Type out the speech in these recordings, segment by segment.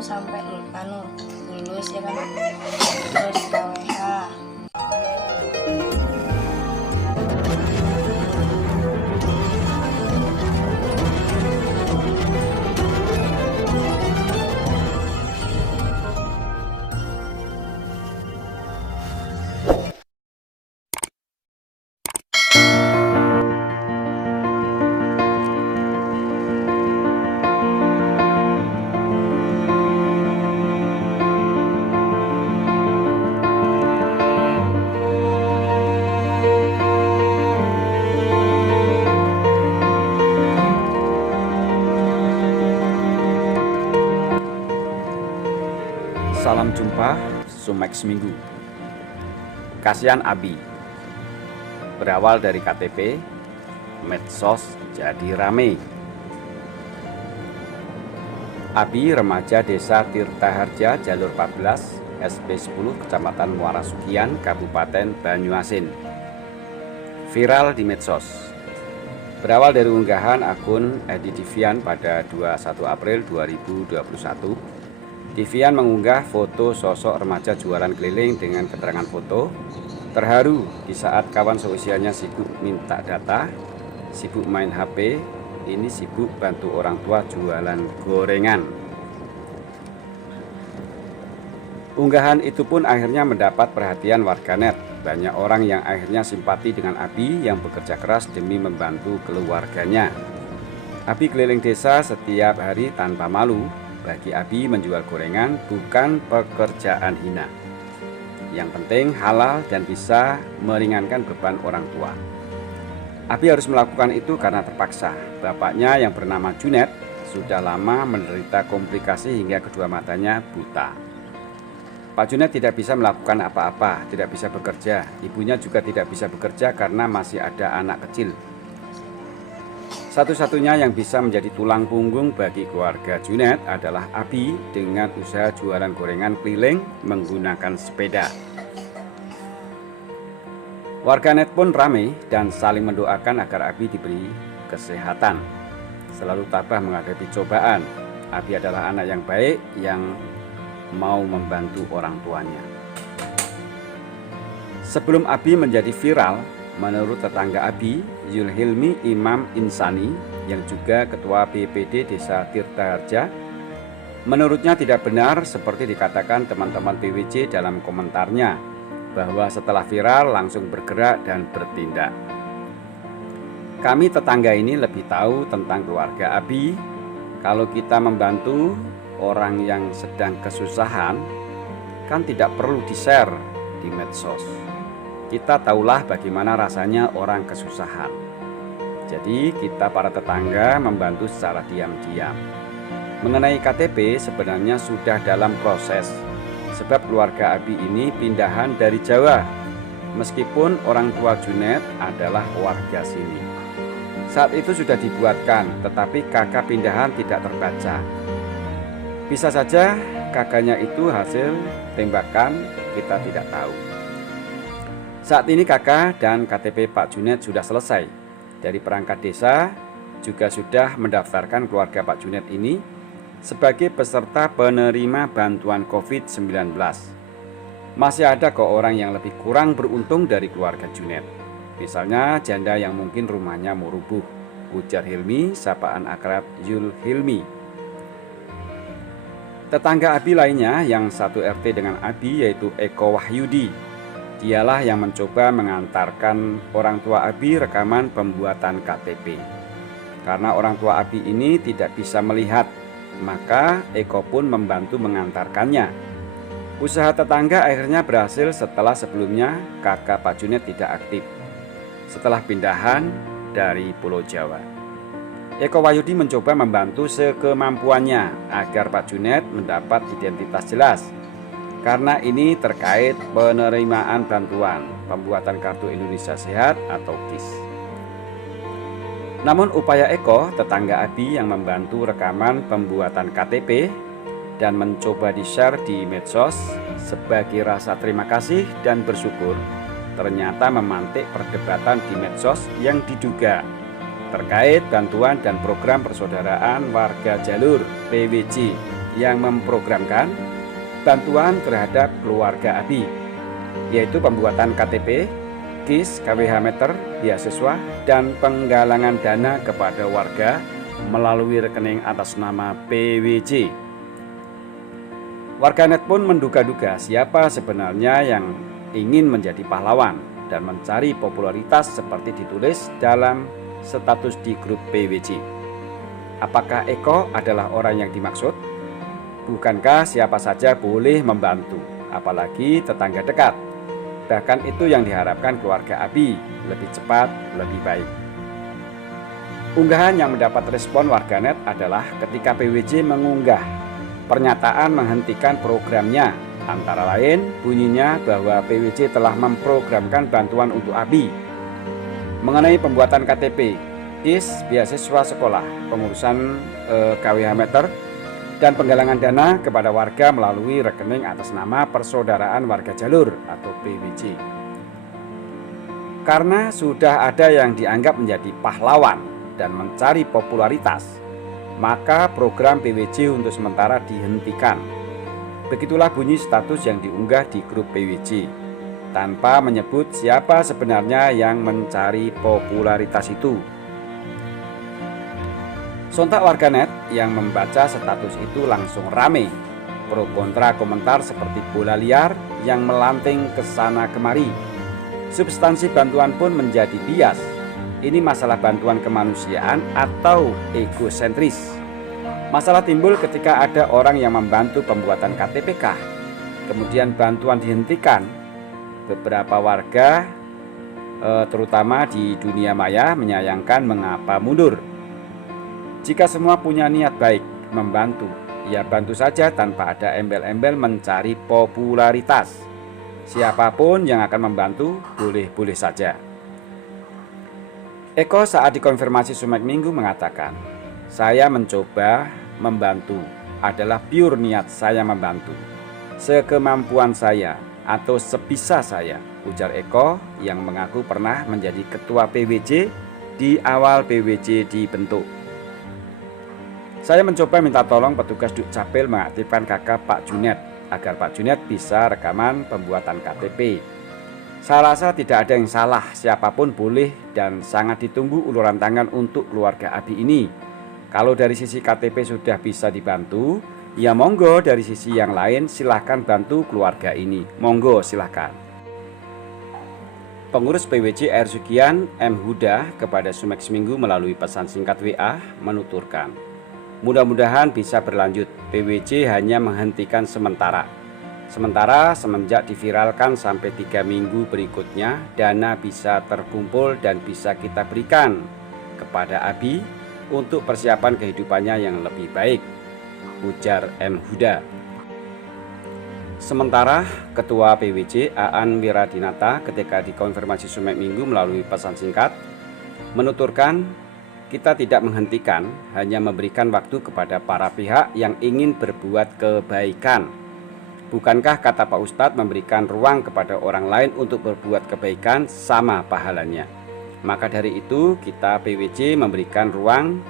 sampai lulus ya kan, terus KWH. Salam jumpa, Sumek Seminggu. Kasihan Abi. Berawal dari KTP, medsos jadi rame. Abi remaja desa Tirtaharja Jalur 14 SP 10 Kecamatan Muara Sugian Kabupaten Banyuasin. Viral di medsos. Berawal dari unggahan akun Edi Divian pada 21 April 2021, Divian mengunggah foto sosok remaja jualan keliling dengan keterangan foto, terharu di saat kawan seusianya sibuk minta data, sibuk main HP, ini sibuk bantu orang tua jualan gorengan. Unggahan itu pun akhirnya mendapat perhatian warganet. Banyak orang yang akhirnya simpati dengan Abi yang bekerja keras demi membantu keluarganya. Abi keliling desa setiap hari tanpa malu. Bagi Abi, menjual gorengan bukan pekerjaan hina. Yang penting halal dan bisa meringankan beban orang tua. Abi harus melakukan itu karena terpaksa. Bapaknya yang bernama Junet sudah lama menderita komplikasi hingga kedua matanya buta. Pak Junet tidak bisa melakukan apa-apa, tidak bisa bekerja. Ibunya juga tidak bisa bekerja karena masih ada anak kecil. Satu-satunya yang bisa menjadi tulang punggung bagi keluarga Junet adalah Abi dengan usaha jualan gorengan keliling menggunakan sepeda. Warganet pun ramai dan saling mendoakan agar Abi diberi kesehatan. Selalu tabah menghadapi cobaan. Abi adalah anak yang baik yang mau membantu orang tuanya. Sebelum Abi menjadi viral, menurut tetangga Abi, Zulhilmi Imam Insani, yang juga ketua BPD Desa Tirtaharja, menurutnya tidak benar seperti dikatakan teman-teman PWJ dalam komentarnya, bahwa setelah viral langsung bergerak dan bertindak. Kami tetangga ini lebih tahu tentang keluarga Abi. Kalau kita membantu orang yang sedang kesusahan, kan tidak perlu di-share di medsos. Kita tahulah bagaimana rasanya orang kesusahan. Jadi kita para tetangga membantu secara diam-diam. Mengenai KTP sebenarnya sudah dalam proses. Sebab keluarga Abi ini pindahan dari Jawa. Meskipun orang tua Junet adalah warga sini. Saat itu sudah dibuatkan, tetapi kakak pindahan tidak terbaca. Bisa saja kakaknya itu hasil tembakan, kita tidak tahu. Saat ini kakak dan KTP Pak Junet sudah selesai. Dari perangkat desa juga sudah mendaftarkan keluarga Pak Junet ini sebagai peserta penerima bantuan COVID-19. Masih ada kok orang yang lebih kurang beruntung dari keluarga Junet. Misalnya janda yang mungkin rumahnya mau rubuh, ujar Hilmi, sapaan akrab Yul Hilmi. Tetangga Abi lainnya yang satu RT dengan Abi yaitu Eko Wahyudi. Dialah yang mencoba mengantarkan orang tua Abi rekaman pembuatan KTP. Karena orang tua Abi ini tidak bisa melihat, maka Eko pun membantu mengantarkannya. Usaha tetangga akhirnya berhasil setelah sebelumnya kakak Pak Junet tidak aktif. Setelah pindahan dari Pulau Jawa, Eko Wahyudi mencoba membantu sekemampuannya agar Pak Junet mendapat identitas jelas. Karena ini terkait penerimaan bantuan pembuatan Kartu Indonesia Sehat atau KIS. Namun upaya Eko, tetangga Abi yang membantu rekaman pembuatan KTP dan mencoba di-share di medsos sebagai rasa terima kasih dan bersyukur, ternyata memantik perdebatan di medsos yang diduga terkait bantuan dan program persaudaraan warga jalur PWJ yang memprogramkan bantuan terhadap keluarga ABI, yaitu pembuatan KTP, KIS, KWH meter, beasiswa, dan penggalangan dana kepada warga melalui rekening atas nama PWJ. Warganet pun menduga-duga siapa sebenarnya yang ingin menjadi pahlawan dan mencari popularitas seperti ditulis dalam status di grup PWJ. Apakah Eko adalah orang yang dimaksud? Bukankah siapa saja boleh membantu, apalagi tetangga dekat? Bahkan itu yang diharapkan keluarga ABI, lebih cepat, lebih baik. Unggahan yang mendapat respon warganet adalah ketika PWJ mengunggah pernyataan menghentikan programnya, antara lain bunyinya bahwa PWJ telah memprogramkan bantuan untuk ABI mengenai pembuatan KTP, KIS, beasiswa sekolah, pengurusan KWH meter, dan penggalangan dana kepada warga melalui rekening atas nama Persaudaraan Warga Jalur atau PWJ. Karena sudah ada yang dianggap menjadi pahlawan dan mencari popularitas, maka program PWJ untuk sementara dihentikan. Begitulah bunyi status yang diunggah di grup PWJ, tanpa menyebut siapa sebenarnya yang mencari popularitas itu. Sontak warganet yang membaca status itu langsung rame, pro kontra komentar seperti bola liar yang melanting ke sana kemari. Substansi bantuan pun menjadi bias. Ini masalah bantuan kemanusiaan atau egosentris. Masalah timbul ketika ada orang yang membantu pembuatan KTPK, kemudian bantuan dihentikan. Beberapa warga, terutama di dunia maya, menyayangkan mengapa mundur. Jika semua punya niat baik membantu, ya bantu saja tanpa ada embel-embel mencari popularitas. Siapapun yang akan membantu boleh-boleh saja. Eko saat dikonfirmasi Sumek Minggu mengatakan, "Saya mencoba membantu, adalah pure niat saya membantu, sekemampuan saya atau sebisa saya," ujar Eko yang mengaku pernah menjadi ketua PWJ di awal PWJ dibentuk. "Saya mencoba minta tolong petugas Dukcapil mengaktifkan kakak Pak Junet agar Pak Junet bisa rekaman pembuatan KTP. Saya rasa tidak ada yang salah, siapapun boleh dan sangat ditunggu uluran tangan untuk keluarga ABI ini. Kalau dari sisi KTP sudah bisa dibantu, ya monggo dari sisi yang lain silahkan bantu keluarga ini. Monggo silahkan." Pengurus PWJ Air Sugian M. Huda kepada Sumek Seminggu melalui pesan singkat WA menuturkan, "Mudah-mudahan bisa berlanjut. PWJ hanya menghentikan sementara. Sementara semenjak diviralkan sampai 3 minggu berikutnya, dana bisa terkumpul dan bisa kita berikan kepada ABI untuk persiapan kehidupannya yang lebih baik," ujar M. Huda. Sementara Ketua PWJ Aan Wiradinata ketika dikonfirmasi Sumek Minggu melalui pesan singkat menuturkan, "Kita tidak menghentikan, hanya memberikan waktu kepada para pihak yang ingin berbuat kebaikan. Bukankah kata Pak Ustadz memberikan ruang kepada orang lain untuk berbuat kebaikan sama pahalanya? Maka dari itu kita PWJ memberikan ruang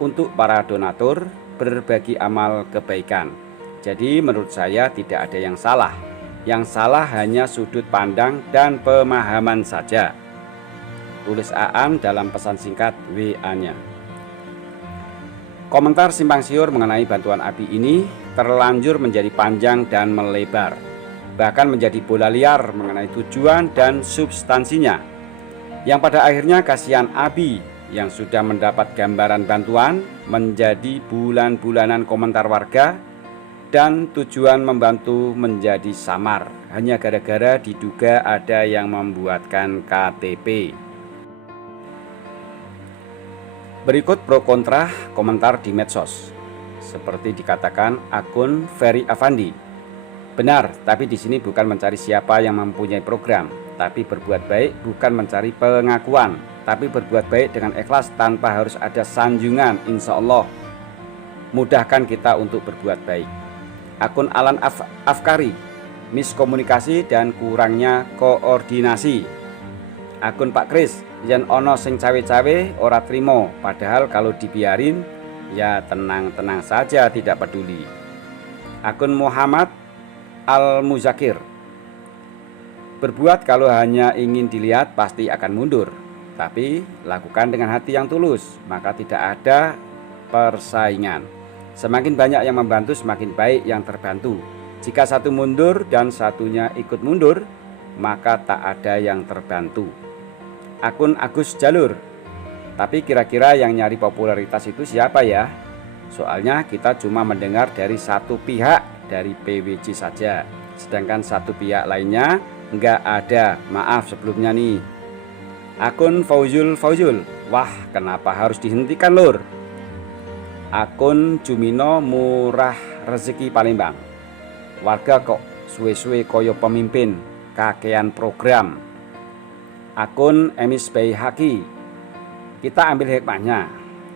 untuk para donatur berbagi amal kebaikan. Jadi menurut saya tidak ada yang salah. Yang salah hanya sudut pandang dan pemahaman saja," tulis Aan dalam pesan singkat WA-nya. Komentar simpang siur mengenai bantuan ABI ini terlanjur menjadi panjang dan melebar, bahkan menjadi bola liar mengenai tujuan dan substansinya, yang pada akhirnya kasihan ABI yang sudah mendapat gambaran bantuan menjadi bulan-bulanan komentar warga dan tujuan membantu menjadi samar hanya gara-gara diduga ada yang membuatkan KTP. Berikut pro kontra komentar di medsos. Seperti dikatakan akun Ferry Afandi. "Benar, tapi di sini bukan mencari siapa yang mempunyai program, tapi berbuat baik, bukan mencari pengakuan, tapi berbuat baik dengan ikhlas tanpa harus ada sanjungan. Insya Allah mudahkan kita untuk berbuat baik." Akun Alan Afkari, "Miskomunikasi dan kurangnya koordinasi." Akun Pak Kris, "Yen ono sing cawe-cawe ora trimo, padahal kalau dibiarin ya tenang-tenang saja tidak peduli." Akun Muhammad Al-Muzakir. Berbuat kalau hanya ingin dilihat pasti akan mundur. Tapi lakukan dengan hati yang tulus, maka tidak ada persaingan. Semakin banyak yang membantu, semakin baik yang terbantu. Jika satu mundur dan satunya ikut mundur, maka tak ada yang terbantu. Akun Agus Jalur. Tapi kira-kira yang nyari popularitas itu siapa ya? Soalnya kita cuma mendengar dari satu pihak dari PWJ saja, sedangkan satu pihak lainnya nggak ada. Maaf sebelumnya nih. Akun Fauzul. Wah, kenapa harus dihentikan lur? Akun Jumino Murah Rezeki Palembang. Warga kok suwe-suwe koyo pemimpin, kakean program. Akun Emis Bayhaki. Kita ambil hikmahnya.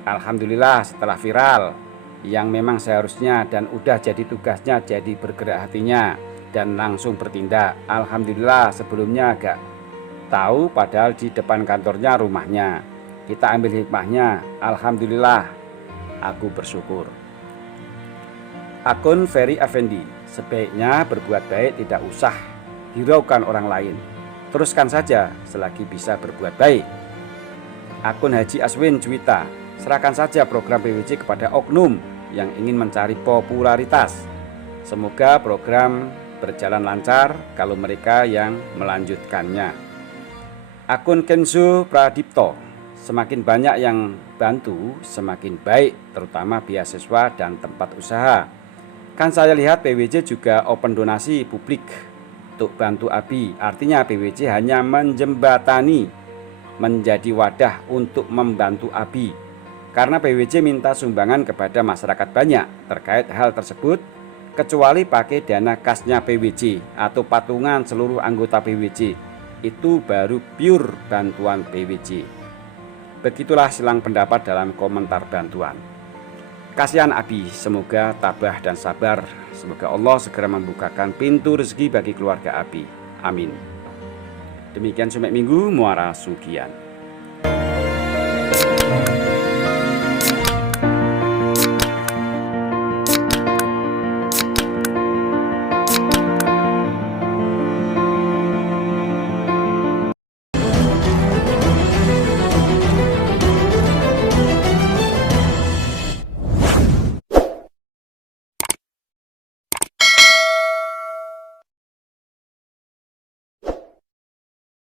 Alhamdulillah setelah viral, yang memang seharusnya dan udah jadi tugasnya jadi bergerak hatinya dan langsung bertindak. Alhamdulillah sebelumnya agak tahu padahal di depan kantornya rumahnya. Kita ambil hikmahnya. Alhamdulillah, aku bersyukur. Akun Ferry Effendi. Sebaiknya berbuat baik, tidak usah hiraukan orang lain. Teruskan saja selagi bisa berbuat baik. Akun Haji Aswin Juwita. Serahkan saja program PWJ kepada oknum yang ingin mencari popularitas. Semoga program berjalan lancar kalau mereka yang melanjutkannya. Akun Kenzo Pradipto. Semakin banyak yang bantu, semakin baik, terutama beasiswa dan tempat usaha. Kan saya lihat PWJ juga open donasi publik untuk bantu ABI. Artinya PWJ hanya menjembatani, menjadi wadah untuk membantu ABI. Karena PWJ minta sumbangan kepada masyarakat banyak terkait hal tersebut, kecuali pakai dana kasnya PWJ atau patungan seluruh anggota PWJ. Itu baru pure bantuan PWJ. Begitulah silang pendapat dalam komentar bantuan. Kasihan ABI, semoga tabah dan sabar. Semoga Allah segera membukakan pintu rezeki bagi keluarga ABI. Amin. Demikian Sumek Minggu Muara Sugian.